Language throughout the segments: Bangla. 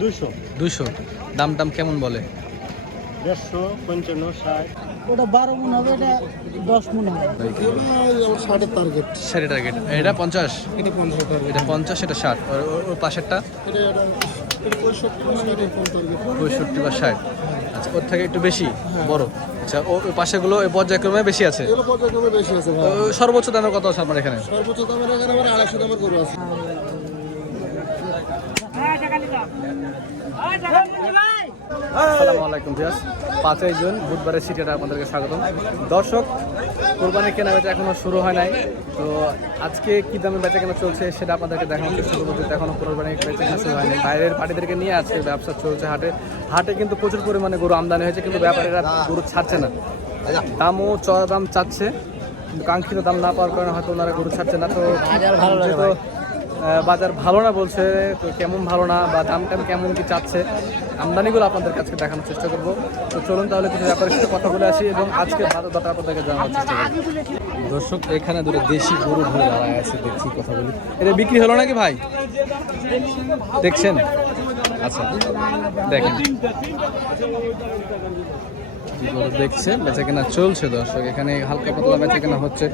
দুশো দুশো দাম টাম কেমন বলে? দেড়শো পঞ্চান্ন ষাট। ওটা বারো মন হবে এটা দশ মন হবে। ষাটের টার্গেট ষাট টার্গেট এটা পঞ্চাশ? এটা পঞ্চাশ এটা পঞ্চাশ এটা ষাট। ওর- পাশেরটা? পঁয়ষট্টি ষাট বা আচ্ছা ওর থেকে একটু বেশি বড়। আচ্ছা ও পাশেগুলো ওই পর্যায়ক্রমে বেশি আছে? সর্বোচ্চ দামের কত আছে আপনার এখানে? সর্বোচ্চ দামের এখানে আমার আড়াইশো দামের গরু আছে। আসসালামু আলাইকুম ভিয়াস পাঁচই জুন বুধবারের সিটিটা আপনাদেরকে স্বাগতম। দর্শক কোরবানি কেনা বেচা এখনও শুরু হয় নাই। তো আজকে কি দামে বেচা কেনা চলছে সেটা আপনাদেরকে দেখানোর চেষ্টা করব যেহেতু এখনও কোরবানি বেচা কেনা শুরু হয়নি। বাইরের পার্টিদেরকে নিয়ে আজকে ব্যবসা চলছে হাটে। হাটে কিন্তু প্রচুর পরিমাণে গরু আমদানি হয়েছে কিন্তু ব্যাপারীরা গরু ছাড়ছে না। দামও চড়া দাম চাচ্ছে কিন্তু কাঙ্ক্ষিত দাম না পাওয়ার কারণে হয়তো ওনারা গরু ছাড়ছে না। তো বাজার ভালো না বলছে, তো কেমন ভালো না, বা দাম টাম কেমন কি চাচ্ছে, আমদানিগুলো আপনাদের কাছে দেখানোর চেষ্টা করব। তো চলুন তাহলে কিছু ব্যাপারের সাথে কথা বলে আসি এবং আজকে বাজার দরটা আপনাদেরকে জানানোর চেষ্টা করব। দর্শক, এখানে দুটো দেশি গরু ধরে দাঁড়ায় আছে, দেখছি কথা বলি। এটা বিক্রি হলো নাকি ভাই? দেখছেন? আচ্ছা দেখেন। দেখছে বেচা কেনা চলছে দর্শক। এখানে হালকা পাতলা বেচা কেনা হচ্ছে।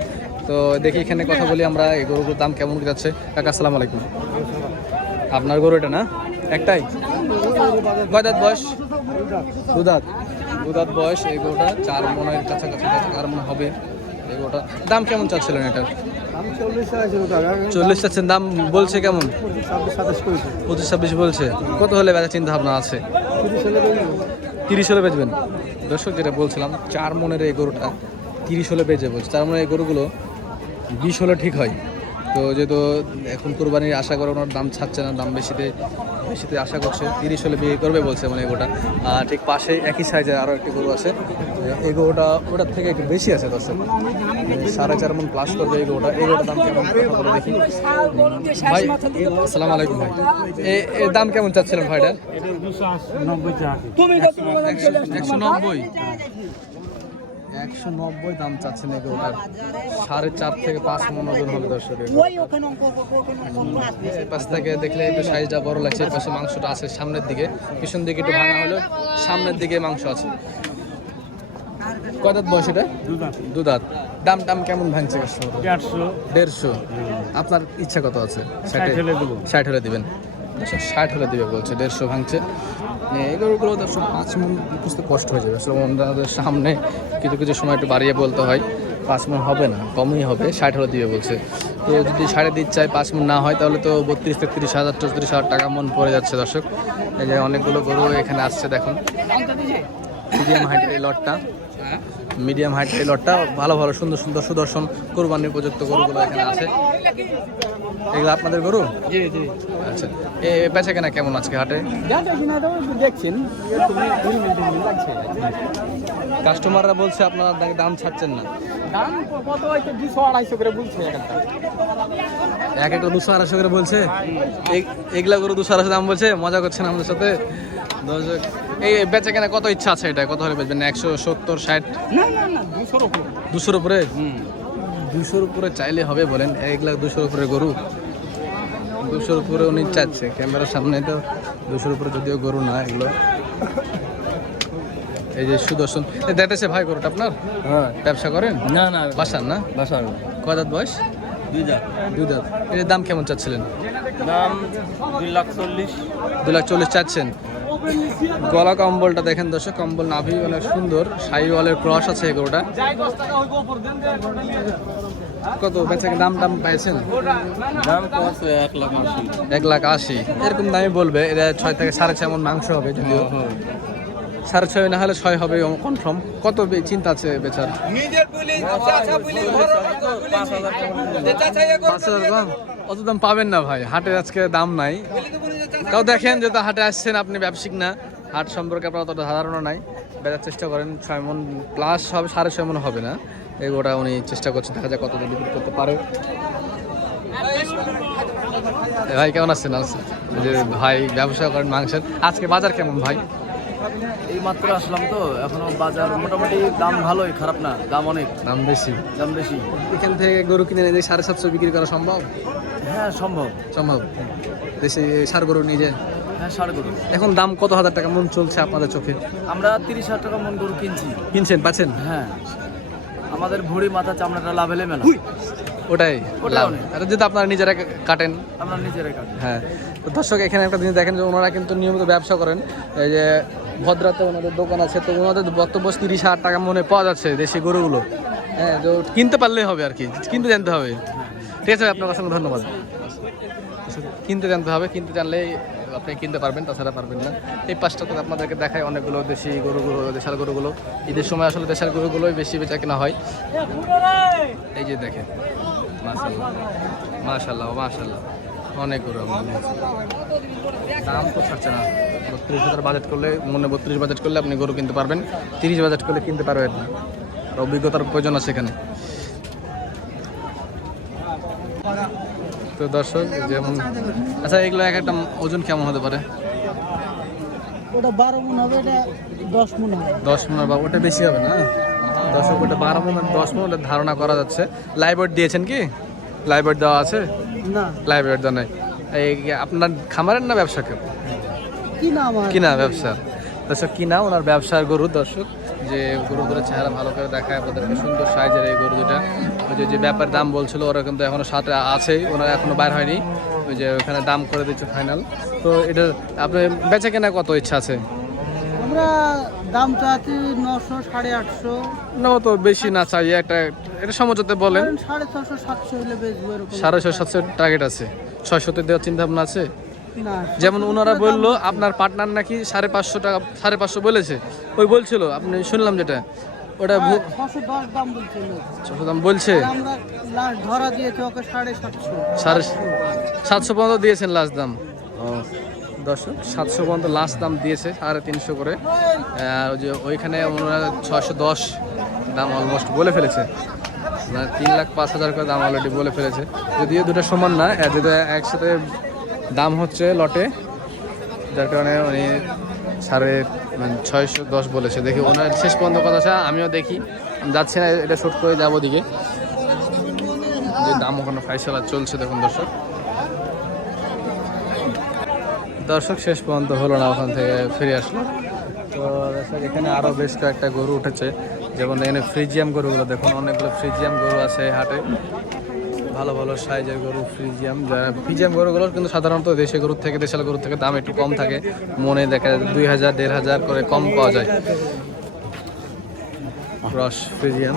তো দেখি এখানে কথা বলি আমরা, এই গরুগুলোর দাম কেমন যাচ্ছে? কাকা, আসসালামু আলাইকুম। আপনার গরু এটা না? একটাই? কয় দাঁত বয়স? দুদাত। দুদাত বয়স, এই গরুটা চার মনের কাছাকাছি চার মনে হবে এই গরুটা। দাম কেমন চাচ্ছিলেন এটার? চল্লিশ চাচ্ছেন, দাম বলছে কেমন? পঁচিশ ছাব্বিশ বলছে। কত হলে বেচা চিন্তা ভাবনা আছে? তিরিশ হলে বেঁচবেন। দর্শক, যেটা বলছিলাম, চার মনের এই গরুটা তিরিশ হলে বেচে বলছে চার মনের এই গরুগুলো বিশ হলে ঠিক হয়। তো যেহেতু এখন কোরবানির আশা করে ওনার দাম ছাড়ছে না, দাম বেশিতে বেশিতে আশা করছে, তিরিশ হলে বিয়ে করবে বলছে মানে এই গোটা আর ঠিক পাশে একই সাইজের আরও একটি গরু আছে। এই গরুটা, ওটার থেকে একটু বেশি আছে দর্শক। সাড়ে চার মন প্লাস করবে এই গরুটার দাম কেমন? বলে দেখি। ভাই আসসালামু আলাইকুম ভাই। এ- এর দাম কেমন চাচ্ছিলেন ভাইটা? একশো নব্বই। একশো নব্বই দাম চাচ্ছেন এই গরুটার সাড়ে চার থেকে পাঁচ মন ওজন হবে দর্শকের। পাশ থেকে দেখলে একটু সাইজটা বড় লাগছে পাশে মাংসটা আছে সামনের দিকে। পিছন দিকে একটু ভাঙা হলো সামনের দিকে মাংস আছে। কয় দাঁত বয়স এটা? দু দাঁত। দাম টাম কেমন ভাঙছে দেড়শো। আপনার ইচ্ছা কত আছে? ষাট হলে ষাট হলে দিবেন। আচ্ছা ষাট হলে দিবে বলছে দেড়শো ভাঙছে। এগুলোগুলো দর্শক পাঁচ মন বুঝতে কষ্ট হয়ে যাবে। আসলে ওনাদের সামনে কিছু কিছু সময় একটু বাড়িয়ে বলতে হয়। পাঁচ মন হবে না কমই হবে। ষাট হলে দিবে বলছে। তো যদি সাড়ে দিতে চায় পাঁচ মন না হয় তাহলে তো বত্রিশ তেত্রিশ হাজার চৌত্রিশ হাজার টাকা মন পড়ে যাচ্ছে দর্শক। এই যে অনেকগুলো গরু এখানে আসছে দেখুন। মিডিয়াম হাইটের এই লটটা। মিডিয়াম হাইটের এই লটটা ভালো ভালো সুন্দর সুন্দর সুদর্শন কোরবানির উপযুক্ত গরুগুলো এখানে আছে। এগুলো আপনাদের গরু? জি জি। আচ্ছা। এ বেচা কেনা কেমন আজকে হাটে? দেখছেন। কাস্টমাররা বলছে আপনারা দাম ছাড়ছেন না। দাম কত হয়তো দুশো আড়াইশো করে বলছে এক একটা। দুশো আড়াইশো করে বলছে? এগুলা গরু দুশো আড়াইশো দাম বলছে? মজা করছেন আমাদের সাথে? দর্শক, এই বেচা কেনা কত ইচ্ছা আছে এটা? কত হলে বেচবেন? একশো সত্তর ষাট? না না না দুশোর উপরে। দুশোর উপরে? দুশোর উপরে চাইলে হবে বলেন। এগুলা দুশোর উপরে গরু? দুশোর উপরে উনি চাচ্ছে। ক্যামেরার সামনে তো দুশোর উপরে যদিও গরু না এগুলো। এই যে সুদর্শন। দেখতেছে ভাই গরুটা আপনার? হ্যাঁ। ব্যবসা করেন? না না। বাসার না? বাসার। কয় দাঁত বয়স? দুই দাম দুই দাঁত। এর দাম কেমন চাচ্ছিলেন? দাম দুই লাখ চল্লিশ। দু লাখ চল্লিশ চাচ্ছেন। গলা কম্বলটা দেখেন দর্শক কম্বল নাভি অনেক সুন্দর সাইওয়ালের ক্রস আছে এগুলোটা কত বেচা দাম দাম পাইছেন এক লাখ আশি। এরকম দামই বলবে এটা ছয় থেকে সাড়ে ছয় মন মাংস হবে যদিও। সাড়ে ছয় না হলে ছয় হবে কনফার্ম কত বে- চিন্তা আছে বেচার? পাঁচ হাজার কম অত দাম পাবেন না ভাই। হাটে আজকে দাম নাই। তাও দেখেন যেহেতু হাটে আসছেন আপনি ব্যবসায়িক না হাট সম্পর্কে আপনার অতটা ধারণা নাই। বেচার চেষ্টা করেন ছয় মন প্লাস হবে সাড়ে ছয় মন হবে না। এগোটা উনি চেষ্টা করছেন দেখা যায় কত দিন বিক্রি করতে পারে। ভাই কেমন আছেন? আছেন? যে ভাই ব্যবসা করেন মাংসের। আজকে বাজার কেমন ভাই? এই মাত্র আসলাম তো এখনও বাজার মোটামুটি দাম ভালোই খারাপ না? দাম অনেক? দাম বেশি। দাম বেশি? এখান থেকে গরু কিনে নিয়ে সাড়ে সাতশো বিক্রি করা সম্ভব? হ্যাঁ সম্ভব। সম্ভব। দেশে সার গরু নিজে হ্যাঁ ষাট গরু। এখন দাম কত হাজার টাকা মন চলছে আপনাদের চোখে? আমরা তিরিশ হাজার টাকা মন গরু কিনছি। কিনছেন পাচ্ছেন? হ্যাঁ। আমাদের ভুড়ি মাথা চামড়াটা লাভ এলে মেলা। ওটাই। এটা যদি আপনারা নিজেরা কাটেন। আমরা নিজেরাই কাটি। হ্যাঁ। তো দর্শক এখানে একটা জিনিস দেখেন যে ওনারা কিন্তু নিয়মিত ব্যবসা করেন। এই যে ভদ্রাতে ওনাদের দোকান আছে, তো ওনাদের বক্তব্য তিরিশ হাজার টাকা মনে পাওয়া যাচ্ছে দেশি গরুগুলো। হ্যাঁ তো কিনতে পারলেই হবে আর কি, কিনতে জানতে হবে। ঠিক আছে আপনার অসংখ্য ধন্যবাদ। কিনতে জানতে হবে, কিনতে জানলেই আপনি কিনতে পারবেন, তাছাড়া পারবেন না। এই পাঁচটা তো আপনাদেরকে দেখায় অনেকগুলো দেশি গরুগুলো, দেশাল গরুগুলো। ঈদের সময় আসলে দেশাল গরুগুলোই বেশি বেচা কেনা হয়। এই যে দেখেন মাশাল্লাহ মাশাল্লাহ মাশাল্লাহ অনেক গরু দাম তো ছাড়ছে না। বত্রিশ হাজার বাজেট করলে মনে বত্রিশ বাজেট করলে আপনি গরু কিনতে পারবেন। তিরিশ বাজেট করলে কিনতে পারবেন না। আর অভিজ্ঞতার প্রয়োজন আছে এখানে। তো দর্শক যেমন আচ্ছা এগুলো এক একটা ওজন কেমন হতে পারে? ওটা বারো মন হবে এটা দশ মন হবে। দশ বা ওটা বেশি হবে না? দর্শক ওটা বারো মনের দশ মনের ধারণা করা যাচ্ছে। লাইবোর্ড দিয়েছেন কি? লাইবোর্ড দেওয়া আছে? না। লাইবোর্ড দেওয়া নেই। এই আপনার খামারের না ব্যবসা কেউ? কি না ব্যবসা? দর্শক কিনা ওনার ব্যবসার গরু দর্শক যে গরু গরুগুলোর চেহারা ভালো করে দেখায় আপনাদেরকে সুন্দর সাইজের এই গরু দুটা ওই যে যে ব্যাপার দাম বলছিল ওরা কিন্তু এখনও সাথে আছে ওনার এখনও বাইর হয়নি। ওই যে ওখানে দাম করে দিচ্ছে ফাইনাল তো এটা আপনি বেচে কেনা কত ইচ্ছা আছে? আমরা দাম চাচ্ছি নশো সাড়ে আটশো। না তো বেশি না চাই একটা এটা সমঝোতে বলেন। সাড়ে ছশো সাতশো হলে বেচবো এরকম সাড়ে ছয় সাতশো টার্গেট আছে। ছয়শোতে দেওয়ার চিন্তা ভাবনা আছে? না যেমন ওনারা বলল আপনার পার্টনার নাকি সাড়ে পাঁচশো টাকা সাড়ে পাঁচশো বলেছে। ওই বলছিল আপনি শুনলাম যেটা। ওটা ভু- ছশো দশ দাম বলছিল। ছশো দাম বলছে? আমরা লাস্ট ধরা দিয়েছি ওকে সাড়ে সাতশো। সাড়ে সাতশো পর্যন্ত দিয়েছেন লাস্ট দাম। ও। দর্শক, সাতশো পর্যন্ত লাস্ট দাম দিয়েছে, সাড়ে তিনশো করে। যে ওইখানে ওনারা ছশো দশ দাম অলমোস্ট বলে ফেলেছে। মানে তিন লাখ পাঁচ হাজার করে দাম অলরেডি বলে ফেলেছে। যদিও দুটো সমান না দুটো একসাথে দাম হচ্ছে লটে। যার কারণে উনি সাড়ে মানে ছয়শো দশ বলেছে। দেখি ওনার শেষ পর্যন্ত কথা আছে, আমিও দেখি। যাচ্ছি না, এটা শ্যুট করে যাব দিকে যে দাম ওখানে ফাইসলা চলছে দেখুন দর্শক। দর্শক, শেষ পর্যন্ত হলো না, ওখান থেকে ফিরে আসলো। তো দর্শক, এখানে আরও বেশ কয়েকটা গরু উঠেছে। যেমন এখানে ফ্রিজিয়াম গরুগুলো দেখুন, অনেকগুলো ফ্রিজিয়াম গরু আছে হাটে। ভালো ভালো সাইজের গরু ফ্রিজিয়াম। যারা ফ্রিজিয়াম গরুগুলোর কিন্তু সাধারণত দেশি গরুর থেকে, দেশাল গরুর থেকে দাম একটু কম থাকে। মনে দেখা যায় দুই হাজার, দেড় হাজার করে কম পাওয়া যায়। ক্রস ফ্রিজিয়াম।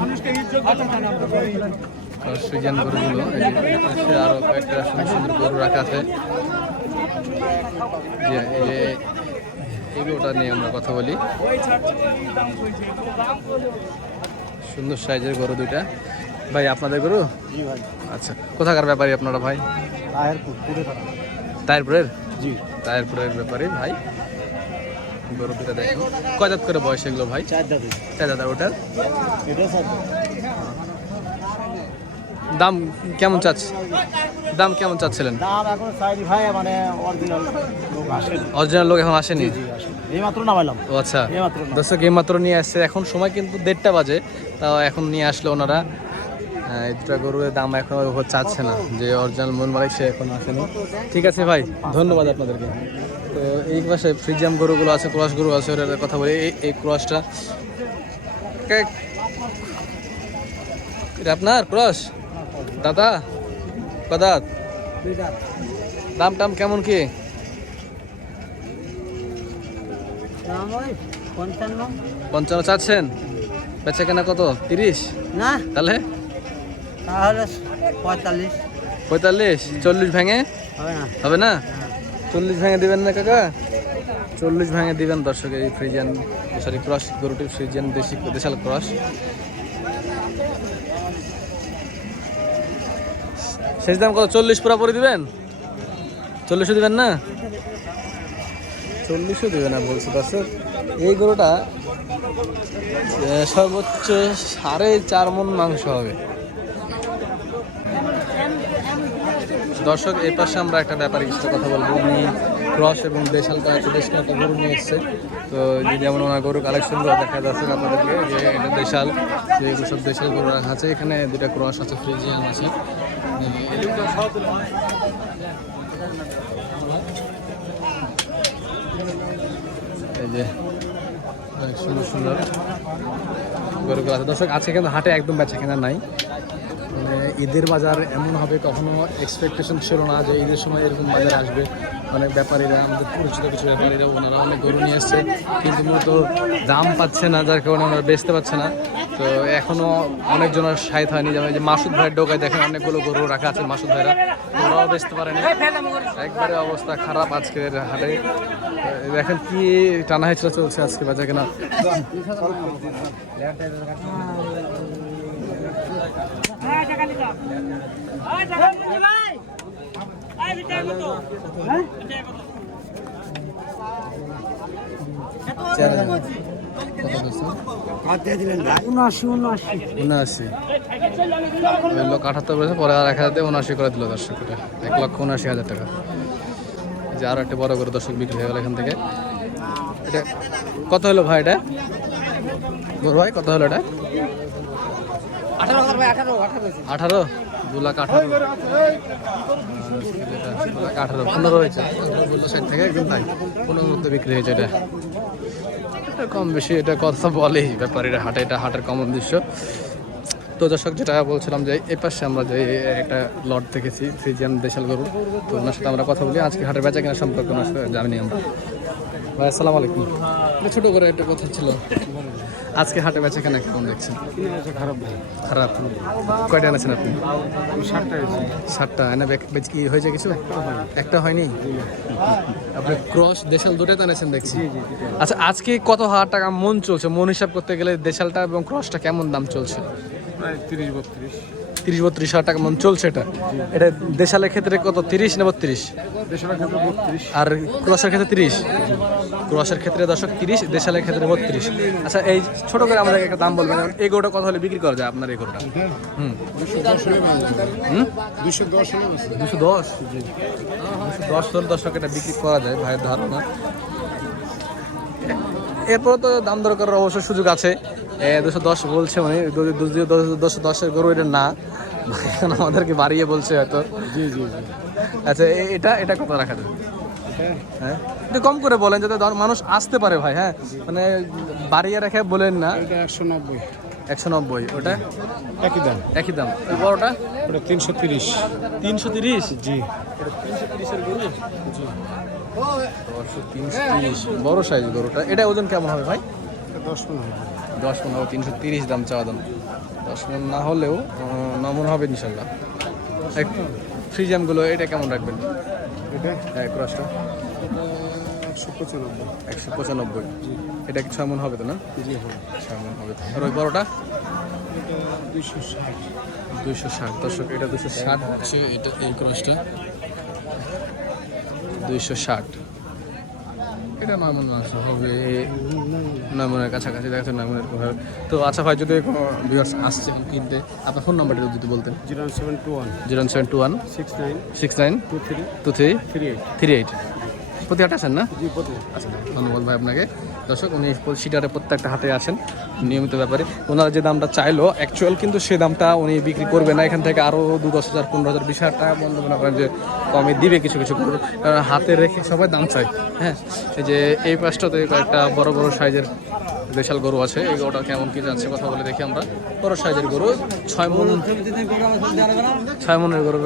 ক্রস ফ্রিজিয়াম গরুগুলো আরও কয়েকটা সুন্দর সুন্দর গরু রাখা আছে। এগুলোটা নিয়ে আমরা কথা বলি। সুন্দর সাইজের গরু দুইটা। ভাই আপনাদের গরু? ভাই। আচ্ছা কোথাকার ব্যাপারী আপনারা ভাই? তাইরপুরের জি। তাইরপুরের ব্যাপারী ভাই। গরু দুটা দেখুন। কয় দাঁত করে বয়স এগুলো ভাই? চার দাদি চার দাদা ওটার এটা দাম কেমন চাচ্ছে দাম কেমন চাচ্ছিলেন? দাম এখন ভাই মানে অরিজিনাল লোক অরিজিনাল লোক এখন আসেনি? জি আসে এই মাত্র নামাইলাম। ও আচ্ছা। এইমাত্র। দর্শক এইমাত্র নিয়ে আসছে। এখন সময় কিন্তু দেড়টা বাজে তাও এখন নিয়ে আসলো ওনারা। এই দুটা গরুর দাম এখন ওর উপর চাচ্ছে না যে অরিজিনাল মূল মালিক সে এখন আসেনি। ঠিক আছে ভাই ধন্যবাদ আপনাদেরকে। তো এই পাশে ফ্রিজিয়াম গরুগুলো আছে ক্রস গরু আছে ওটার কথা বলি। এই এই ক্রসটা এটা আপনার ক্রস? দাদা? কদাত? দাম টাম কেমন কি? পঞ্চান্ন চাচ্ছেন? বেচা কেনা কত? তিরিশ? না। তাহলে? তাহলে পঁয়তাল্লিশ। পঁয়তাল্লিশ? চল্লিশ ভেঙে? হবে না। হবে না? চল্লিশ ভেঙে দিবেন না কাকা? চল্লিশ ভেঙে দিবেন দর্শক এই ফ্রিজিয়ান সরি ক্রস গরুটি ফ্রিজিয়ান দেশি দেশাল ক্রস। শেষ দাম কত? চল্লিশ পুরোপুরি দিবেন? চল্লিশও দিবেন না? চল্লিশও দিবে না বলছি, দর্শক, এই গরুটা সর্বোচ্চ সাড়ে চার মন মাংস হবে। দর্শক, এই পাশে আমরা একটা ব্যাপারে কিছু কথা বলব। উনি ক্রস এবং দেশাল দেশাল একটা গরু নিয়ে এসছে। তো যেমন ওনার গরু কালেকশনগুলো দেখা যাচ্ছে আপনাদেরকে, যে এটা দেশাল, যে সব দেশাল গরু রাখা আছে, এখানে দুটা ক্রস আছে, ফ্রিজিয়ান আছে। সুন্দর সুন্দর আছে। দর্শক, আজকে কিন্তু হাটে একদম বেচা কেনা নাই। মানে ঈদের বাজার এমন হবে, কখনো এক্সপেকটেশন ছিল না যে ঈদের সময় এরকম বাজার আসবে। অনেক ব্যাপারীরা, আমাদের পরিচিত কিছু ব্যাপারীরা, ওনারা অনেক গরু নিয়ে এসছে, কিন্তু মূলত দাম পাচ্ছে না, যার কারণে ওনারা বেচতে পারছে না। তো এখনও অনেকজনের সাহিত হয়নি, যেমন যে মাসুদ ভাইয়ের ডোকায় দেখেন অনেকগুলো গরু রাখা আছে মাসুদ ভাইরা ওরাও বেচতে পারেনি। একবারে অবস্থা খারাপ আজকের হাটে। দেখেন কি টানা হয়েছিল চলছে আজকে বাজার কেনা। চার লোক আঠাত্তর বলেছে পরে আর এক হাজার দিয়ে উনআশি করে দিল দর্শক এটা। এক লক্ষ উনআশি হাজার টাকা। যে আরও একটা বড় করে দর্শক বিক্রি হয়ে গেল এখান থেকে। এটা কত হলো ভাই এটা? গরু ভাই কত হলো এটা? আঠারো? দু লাখ আঠারো। দু লাখ আঠারো, পনেরো হয়েছে। পনেরো বিক্রি হয়েছে এটা। এটা কম বেশি, এটা কথা বলেই ব্যাপারীরা হাটে, এটা হাটের কমন দৃশ্য। তো দর্শক, যেটা বলছিলাম যে এই পাশে আমরা যে একটা লট দেখেছি, ফ্রিজিয়ান দেশাল গরু, তো ওনার সাথে আমরা কথা বলি। আজকে হাটের বেচা কেনা সম্পর্কে ওনার জানি আমরা। ভাই, আসসালামু আলাইকুম। এটা ছোটো করে একটা কথা ছিল। আজকে হাটে বেচা কেনা কেমন দেখছেন? খারাপ ভাই। খারাপ। কয়টা এনেছেন আপনি? ষাটটা এনে কি হয়েছে কিছু? একটা হয়নি। আপনি ক্রস দেশাল দুটোই তো এনেছেন দেখছি। আচ্ছা আজকে কত হাজার টাকা মন চলছে? মন হিসাব করতে গেলে দেশালটা এবং ক্রসটা কেমন দাম চলছে? প্রায় তিরিশ বত্রিশ। তিরিশ বত্রিশ হাজার টাকা মন চলছে এটা। এটা দেশালের ক্ষেত্রে কত? তিরিশ না বত্রিশ? আর ক্রসের ক্ষেত্রে তিরিশ? ক্রসের ক্ষেত্রে দর্শক তিরিশ দেশালের ক্ষেত্রে বত্রিশ। আচ্ছা এই ছোট করে আমাদের একটা দাম বলবেন। এই গরুটা কত হলে বিক্রি করা যায় আপনার এই গরুটা? হুম। দুশো দশ হুম? দুশো দশ? দুশো দশ দুশো দশ হলে দর্শক এটা বিক্রি করা যায় ভাইয়ের ধারণা। এরপর তো দাম দর করার অবশ্য সুযোগ আছে। দুশো দশ বলছে মানে দুশো দুশো দশের গরু এটা না। এখন আমাদেরকে বাড়িয়ে বলছে হয়তো। জি জি জি। আচ্ছা এটা এটা কত রাখা যাবে হ্যাঁ? একটু কম করে বলেন যাতে মানুষ আসতে পারে ভাই হ্যাঁ? মানে বাড়িয়ে রেখে বলেন না। এটা একশো নব্বই। একশো নব্বই ওটা? একই দাম। একই দাম। বড়টা? ওটা তিনশো তিরিশ। তিনশো তিরিশ? জি। তিনশো তিরিশের গরু? দশশো তিনশো তিরিশ। বড় সাইজ গরুটা। এটা ওজন কেমন হবে ভাই? দশ মন হবে। দশ মন হবে তিনশো তিরিশ দাম চাওয়া দাম। দশ মন না হলেও আহ, ন মন হবে ইনশাল্লাহ। ফ্রিজামগুলো এটা কেমন রাখবেন? এটা? হ্যাঁ ক্রসটা একশো পঁচানব্বই। একশো পঁচানব্বই। এটা কি ছয় মন হবে তো না? ছয় মন হবে। আর ওই বড়টা? দুইশো ষাট। দর্শক এটা দুশো ষাট হচ্ছে এটা এই ক্রসটা দুইশো ষাট। এটা নয় মন মাংস হবে নয় মনের কাছাকাছি দেখা যাচ্ছে নয় মনের হবে। তো আচ্ছা ভাই যদি কোনো ভিউয়ার্স আসছে কিনতে আপনার ফোন নাম্বারটা যদি বলতেন। Zero seven two one. Zero seven two one. Six nine. Six nine. Two three. Two three. Three eight. Three eight. প্রতি হাটে আসেন না? আচ্ছা ধন্যবাদ ভাই আপনাকে। দর্শক উনি সিটারে প্রত্যেকটা হাটে আসেন নিয়মিত ব্যাপারে। ওনারা যে দামটা চাইলো অ্যাকচুয়াল কিন্তু সে দামটা উনি বিক্রি করবে না। এখান থেকে আরও দু দশ হাজার পনেরো হাজার বিশ হাজার টাকা বন্ধ মনে করেন যে কমে দিবে কিছু কিছু গরু কারণ হাতে রেখে সবাই দাম চায়। হ্যাঁ এই যে এই পাশটাতে কয়েকটা বড় বড় সাইজের দেশাল গরু আছে। এই গরুটা কেমন কি যাচ্ছে কথা বলে দেখি আমরা। বড় সাইজের গরু ছয় মন ছয় মনের গরু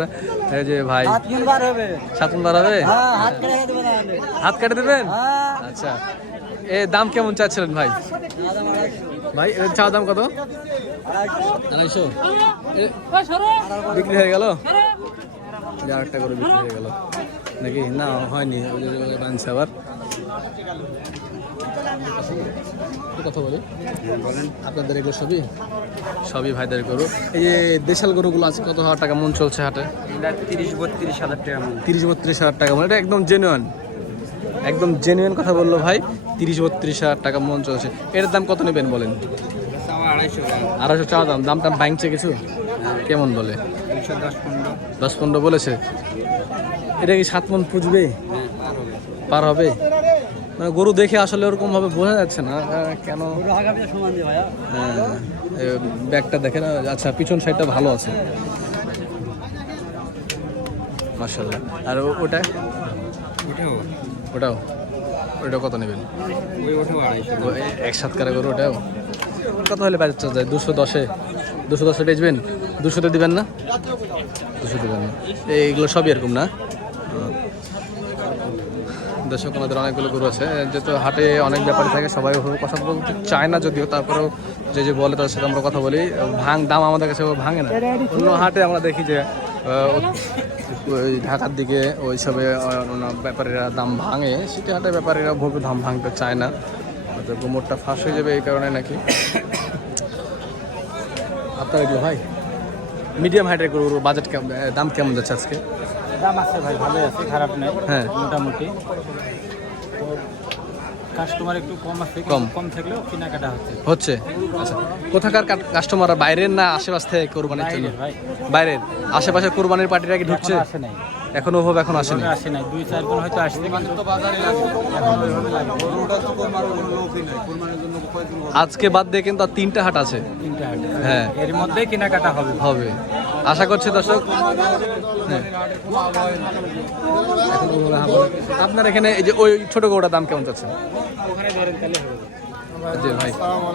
এই যে ভাই। বার হবে। সাত মন হ্যাঁ হাত কেটে। হাত কেটে দেবেন? হ্যাঁ। আচ্ছা। এ দাম কেমন চাচ্ছিলেন ভাই? ভাই এর চা দাম কত? আড়াইশো। বিক্রি হয়ে গেল? একটা করে বিক্রি হয়ে গেল। নাকি? না হয়নি। বানছে আবার। কথা বলি। আপনাদের এগুলো সবই? সবই ভাইদের গরু। এই যে দেশাল গরুগুলো আছে কত হাজার টাকা মন চলছে হাটে? তিরিশ বত্রিশ হাজার টাকা তিরিশ বত্রিশ হাজার টাকা মানে। এটা একদম জেনুয়ান একদম জেনুইন কথা বলল ভাই। তিরিশ বত্রিশ হাজার টাকা মন চলছে। এর দাম কত নেবেন বলেন? আড়াইশো চাওয়া দাম। দামটা ভাঙছে কিছু? কেমন বলে? দশ পনেরো বলেছে। এটা কি সাত মন পুজবে? পার হবে? মানে গরু দেখে আসলে ওরকম ভাবে বোঝা যাচ্ছে না। কেন? হ্যাঁ, ব্যাগটা দেখে না আচ্ছা পিছন সাইডটা ভালো আছে। মার্শাল্লাহ আর ওটা? ওটাও? ওটা কত নেবেন? এক সাত কারা গরু ওটাও? কত হলে বেচা যায় দুশো দশে? দুশো দশে বেচবেন? দুশোতে দিবেন না? দুশো দেবেন না। এইগুলো সবই এরকম না? দর্শক, আমাদের অনেকগুলো গরু আছে। যেহেতু হাটে অনেক ব্যাপারী থাকে, সবাই ওভাবে কথা বলতে চায় না যদিও, তারপরেও যে যে বলে তার সাথে আমরা কথা বলি। ভাঙ, দাম আমাদের কাছে ভাঙে না। অন্য হাটে আমরা দেখি যে ওই ঢাকার দিকে ওই সবে ব্যাপারীরা দাম ভাঙে। সিটি হাটে ব্যাপারীরা ভোগে দাম ভাঙতে চায় না। হয়তো গোমরটা ফাঁস হয়ে যাবে এই কারণে নাকি। আপনার এগুলো ভাই মিডিয়াম হাইটের গরুর বাজেট কেমন দাম কেমন যাচ্ছে আজকে? দাম আছে ভাই ভালোই আছে খারাপ নেই। হ্যাঁ। মোটামুটি। তো কাস্টমার একটু কম আছে কম। কম থাকলেও কেনাকাটা হচ্ছে। হচ্ছে। আচ্ছা কোথাকার কাস্টমার বাইরের না আশেপাশে থেকে কোরবানির জন্য? বাইরের আশেপাশে কোরবানির পার্টিটা কি ঢুকছে? আসে নাই। এখনও ওভাবে এখন আসেনি। আসে নাই। দুই চার দিন হয়তো আসছে কিন্তু এখন ওইভাবে লাগে আজকে বাদ দিয়ে কিন্তু আর তিনটা হাট আছে। তিনটা হাট। হ্যাঁ। এর মধ্যেই কেনাকাটা হবে। হবে। আশা করছি দর্শক হ্যাঁ। না। আপনার এখানে এই যে ওই ছোট গরুটার দাম কেমন যাচ্ছে ওখানে ধরেন তাহলে হবে। জি ভাই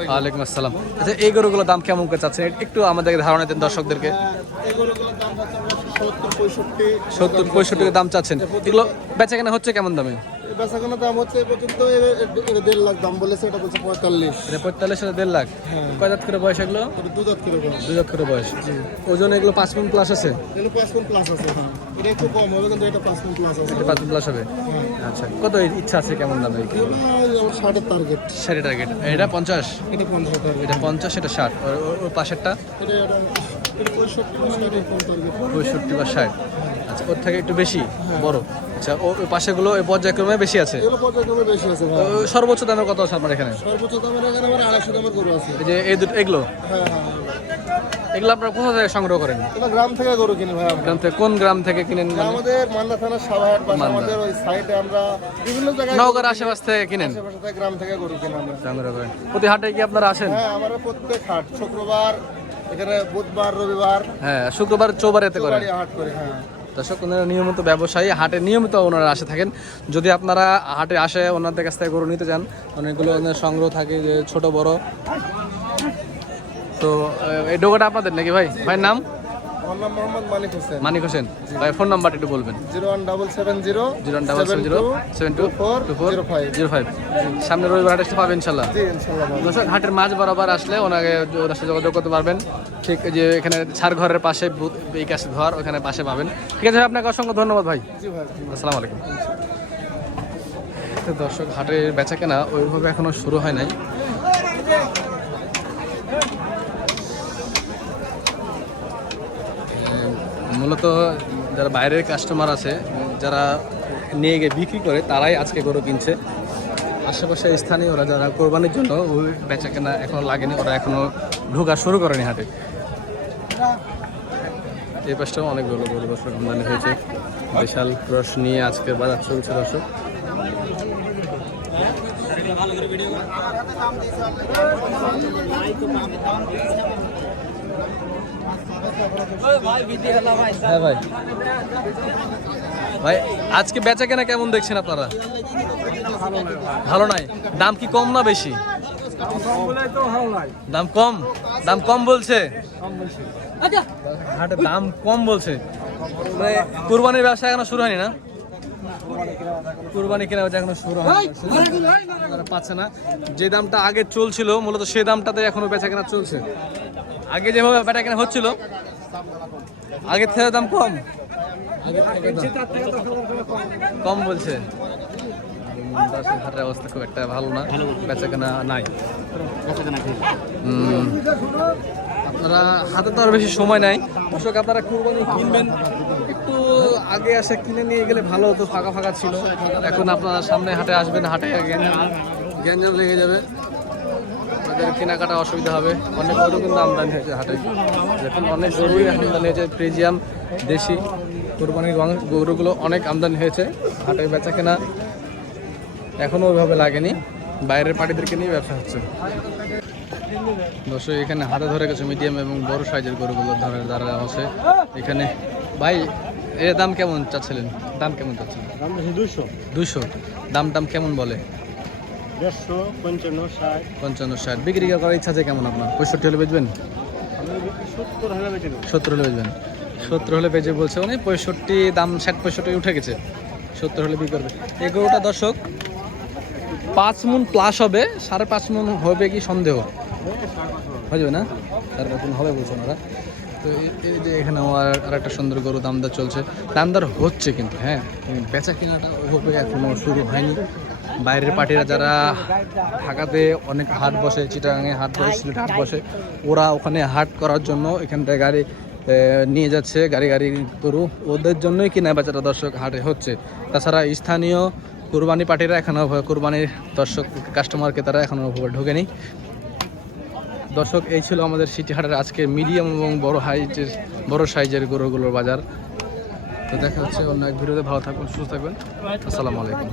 ওয়ালাইকুম আসসালাম। আচ্ছা এই গরুগুলোর দাম কেমন করে চাচ্ছেন? একটু আমাদেরকে ধারণা দেন দর্শকদেরকে। সত্তর পঁয়ষট্টি দাম চাচ্ছেন। এগুলো বেচা কেনা হচ্ছে কেমন দামে? বেচাকেনা দাম হচ্ছে এ পর্যন্ত দেড় লাখ দাম বলেছে এটা বলছে পঁয়তাল্লিশ। এটা পঁয়তাল্লিশ দেড় লাখ। কয় দাঁত করে বয়স এগুলো? দু দাঁত করে বয়স। ওজন এগুলো পাঁচ মিনিট প্লাস আছে? এগুলো পাঁচ প্লাস আছে এটা একটু কম হবে কিন্তু এটা পাঁচ পয়েন্ট প্লাস আছে। এটা পাঁচ মিনিট প্লাস হবে? আচ্ছা কত ইচ্ছা আছে কেমন দামে ষাটের টার্গেট ষাট টার্গেট এটা পঞ্চাশ? এটা পঞ্চাশ এটা পঞ্চাশ এটা ষাট। ওর- পাশেরটা? এটা পঁয়ষট্টি বা ষাট। আচ্ছা ওর থেকে একটু বেশি? বড়। আচ্ছা ও ওই পাশেগুলো ওই পর্যায়ক্রমে বেশি আছে? পর্যায়ক্রমে বেশি আছে সর্বোচ্চ দামের কত আছে আপনার এখানে? সর্বোচ্চ দামের এখানে আমার আড়াইশো দামের গরু আছে। এই যে এই দুটো এগুলো? হ্যাঁ হ্যাঁ। এগুলো আপনারা কোথা থেকে সংগ্রহ করেন? গ্রাম থেকে গরু কিনি ভাই গ্রাম থেকে কোন গ্রাম থেকে কিনেন আমাদের মান্না থানার সাভাহাট পাশে আমাদের ওই সাইডে আমরা বিভিন্ন জায়গায় নওগাঁর আশেপাশ থেকে কিনেন? আশেপাশে গ্রাম থেকে গরু কিনি আমরা। সংগ্রহ করেন। প্রতি হাটে কি আপনারা আসেন? হ্যাঁ আমরা প্রত্যেক হাট শুক্রবার এখানে বুধবার রবিবার হ্যাঁ শুক্রবার চৌবার এতে করে হাট করে হ্যাঁ। দর্শক ওনারা নিয়মিত ব্যবসায়ী হাটে নিয়মিত ওনারা আসে থাকেন। যদি আপনারা হাটে আসে ওনাদের কাছ থেকে গরু নিতে চান অনেকগুলো ওনার সংগ্রহ থাকে যে ছোট বড়। তো এই ডোকাটা আপনাদের নাকি ভাই? ভাইয়ের নাম? আমার নাম মোহাম্মদ মানিক হোসেন। মানিক হোসেন। ভাই ফোন নাম্বারটা একটু বলবেন। Zero one double seven zero zero double seven zero seven two four two four zero five. Zero five. সামনে রবিবার হাটে পাবেন ইনশাল্লাহ। দর্শক হাটের মাঝ বরাবর আসলে ওনাকে ওনার সাথে যোগাযোগ করতে পারবেন। ঠিক যে এখানে ছাড় ঘরের পাশে বুথ- এই কাছে ঘর ওখানে পাশে পাবেন। ঠিক আছে ভাই, আপনাকে অসংখ্য ধন্যবাদ ভাই। আসসালামু আলাইকুম। দর্শক হাটের বেচা কেনা ওইভাবে এখনও শুরু হয় নাই। মূলত যারা বাইরের কাস্টমার আছে, যারা নিয়ে গিয়ে বিক্রি করে, তারাই আজকে গরু কিনছে। আশেপাশে স্থানীয়রা যারা কোরবানির জন্য ওই বেচা কেনা এখনও লাগেনি, ওরা এখনও ঢোকা শুরু করেনি হাটে। এই পাশটাও অনেক গরু গরু দর্শক আমদানি হয়েছে। বিশাল রস নিয়ে আজকে বাজার চলছে দর্শক। হ্যাঁ ভাই। আজকে বেচা কেনা কেমন দেখছেন আপনারা? ভালো নাই? দাম কি কম না বেশি? দাম কম? দাম কম বলছে? দাম কম বলছে। মানে কুরবানির ব্যবসা এখনও শুরু হয়নি না? কুরবানি কেনা এখনও শুরু হয়নি। পাচ্ছে না। যে দামটা আগে চলছিল, মূলত সেই দামটাতে এখনও বেচা কেনা চলছে। আগে যেভাবে বেচা কেনা হচ্ছিল আগের থেকে দাম কম? কম বলছে। হাটের অবস্থা খুব একটা ভালো না বেচা কেনা নাই আপনারা হাতে তো আর বেশি সময় নাই। দর্শক, আপনারা কুরবানি কিনবেন, একটু আগে আসে কিনে নিয়ে গেলে ভালো হতো, ফাঁকা ফাঁকা ছিল। এখন আপনারা সামনে হাটে আসবেন, হাটে গ্যাঞ্জাম গ্যাঞ্জাম লেগে যাবে। আপনাদের কেনাকাটা অসুবিধা হবে। অনেক গরু কিন্তু আমদানি হয়েছে হাটে। দেখুন অনেক গরুই আমদানি হয়েছে ফ্রিজিয়াম দেশি। কোরবানির গরুগুলো অনেক আমদানি হয়েছে হাটে বেচা কেনা এখনও ওইভাবে লাগেনি। বাইরের পার্টিদেরকে নিয়ে ব্যবসা হচ্ছে। দর্শক এখানে হাতে ধরে গেছে মিডিয়াম এবং বড় সাইজের গরুগুলো ধরে যারা আছে এখানে ভাই এর দাম কেমন চাচ্ছিলেন? দাম কেমন চাচ্ছিলেন? দুশো দুশো দাম টাম কেমন বলে? দেড়শো পঞ্চান্ন ষাট। পঞ্চান্ন ষাট। বিক্রি করার ইচ্ছা আছে কেমন আপনার? পঁয়ষট্টি হলে বেচবেন? সত্তর হলে বেঁচে সত্তর হলে বেচবেন। সত্তর হলে বেচে বলছে মানে পঁয়ষট্টি দাম ষাট পঁয়ষট্টি উঠে গেছে। সত্তর হলে বিক্রি করবে। এগুলোটা দর্শক পাঁচ মন প্লাস হবে সাড়ে পাঁচ মন হবে কি সন্দেহ? হয়ে যাবে না? সাড়ে পাঁচ মন হবে বলছে ওনারা তো এই- যে এখানে আর আর একটা সুন্দর গরু দামদার চলছে। দামদার হচ্ছে কিন্তু হ্যাঁ। বেচা কেনাটা ওইভাবে এখনও শুরু হয়নি। বাইরের পার্টিরা যারা ঢাকাতে অনেক হাট বসে, চিটাগাঙে হাট বসে, সিলেটে হাট বসে, ওরা ওখানে হাট করার জন্য এখানটায় গাড়ি নিয়ে যাচ্ছে, গাড়ি গাড়ি গরু। ওদের জন্যই কিনা বেচারা দর্শক হাটে হচ্ছে। তাছাড়া স্থানীয় কুরবানি পার্টিরা এখনও কুরবানির দর্শক কাস্টমারকে তারা এখনও ঢোকেনি। দর্শক, এই ছিল আমাদের সিটি হাটের আজকে মিডিয়াম এবং বড় হাইজের বড় সাইজের গরুগুলোর বাজার। তো দেখা হচ্ছে অন্য এক ভিডিওতে। ভালো থাকবেন, সুস্থ থাকবেন। আসসালামু আলাইকুম।